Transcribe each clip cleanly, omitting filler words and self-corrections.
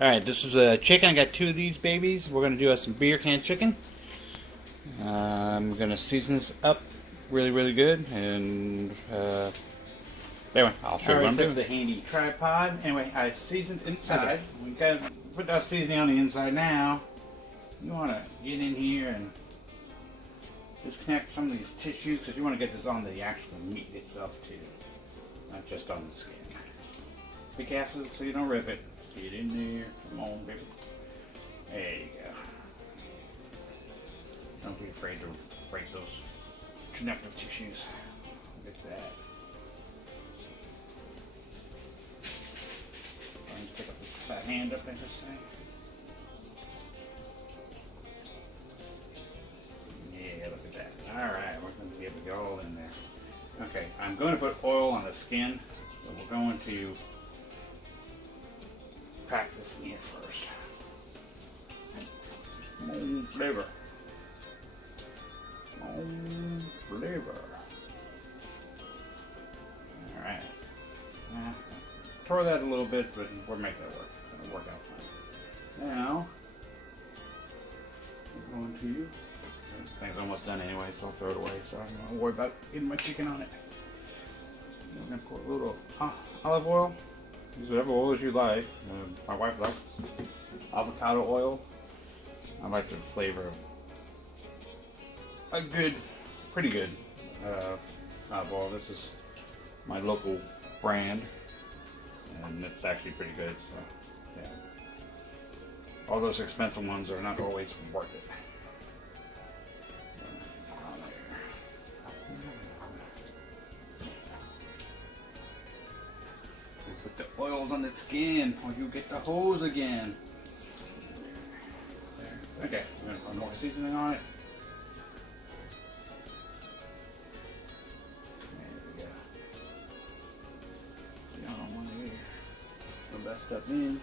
Alright, this is a chicken. I got two of these babies. We're going to do some beer can chicken. I'm going to season this up really good. And anyway, I'll show you what I'm doing. The handy tripod. Anyway, I seasoned inside. Okay. We got to put that seasoning on the inside now. You want to get in here and disconnect some of these tissues because you want to get this on the actual meat itself too, not just on the skin. Be careful so you don't rip it. Get in there. Come on, baby. There you go. Don't be afraid to break those connective tissues. Look at that. Let's pick up this fat hand up there this thing. Yeah, look at that. Alright, we're going to be able to get all in there. Okay, I'm going to put oil on the skin, so we're going to pack this in here first. Flavor. Flavor. Alright. Tore that a little bit, but we're making it work. It's going to work out fine. Now, we're going to, this thing's almost done anyway, so I'll throw it away, so I'm not going to worry about getting my chicken on it. I'm going to pour a little olive oil. Use whatever oils you like. My wife likes avocado oil. I like the flavor of a good, pretty good olive oil. This is my local brand, and it's actually pretty good. So, yeah. All those expensive ones are not always worth it. Put the oils on the skin, or you get the hose again. There. Okay, we're going to put more seasoning on it. There we go. You don't want to get the best stuff in.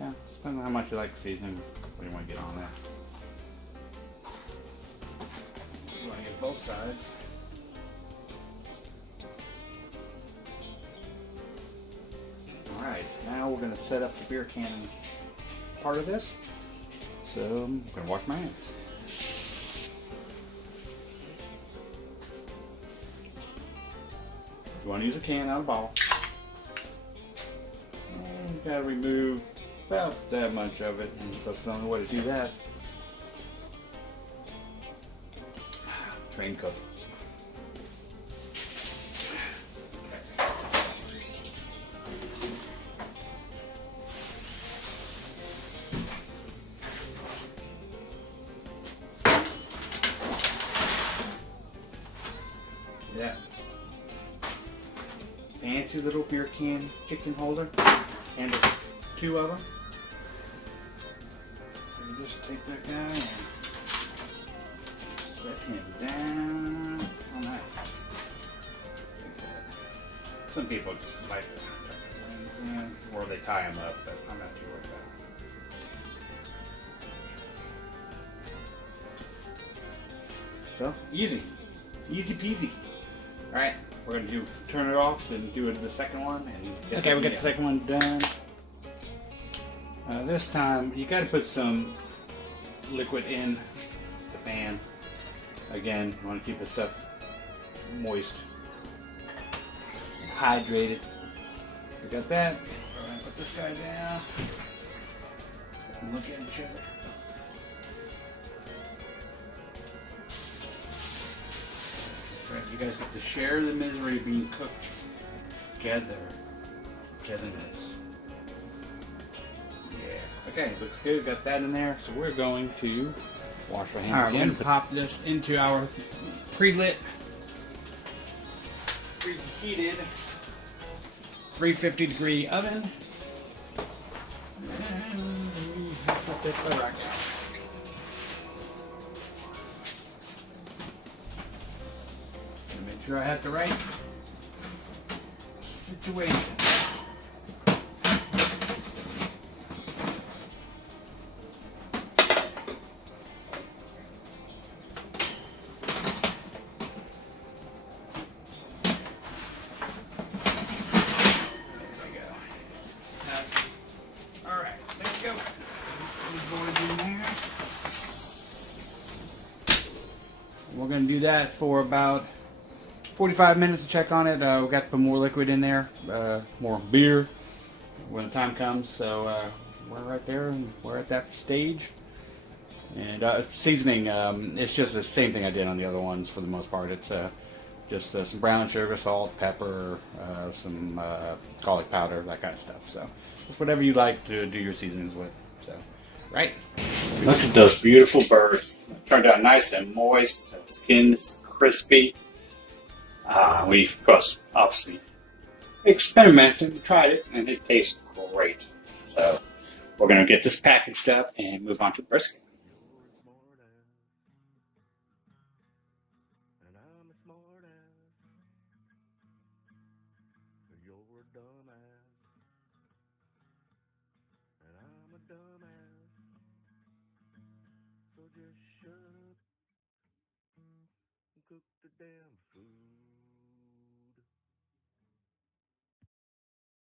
Yeah, depending on how much you like seasoning, what do you want to get on there. You want to get both sides. Alright, now we're going to set up the beer can part of this. So I'm going to wash my hands. You want to use a can, not a bottle. And you got to remove about that much of it, and that's the only way to do that. Train cook. Yeah. Fancy little beer can chicken holder. And there's two of them. Just take that guy and set him down on that. Some people just like to tuck the wings in, or they tie them up, but I'm not too worried about it. So, easy peasy. Alright, we're going to turn it off and do it the second one. And okay, we got the second one done. This time, you got to put some liquid in the pan. Again, you want to keep the stuff moist, hydrated. We got that. All right, put this guy down. Look at each other. Right, you guys have to share the misery of being cooked together. Togetherness. Okay, looks good. Got that in there. So we're going to wash our hands again. Alright, we're going to pop this into our pre-lit, preheated 350 degree oven. And put this right. Make sure I have the right situation. going to do that for about 45 minutes to check on it. We got to put more liquid in there, more beer when the time comes. So we're right there, and we're at that stage. And seasoning, it's just the same thing I did on the other ones for the most part. It's just some brown sugar, salt, pepper, some garlic powder, that kind of stuff. So just whatever you like to do your seasonings with. So, right. Look at those beautiful birds. Turned out nice and moist. The skin's crispy. We, of course, obviously experimented, tried it, and it tastes great. So we're going to get this packaged up and move on to the brisket. So just shut up and cook the damn food.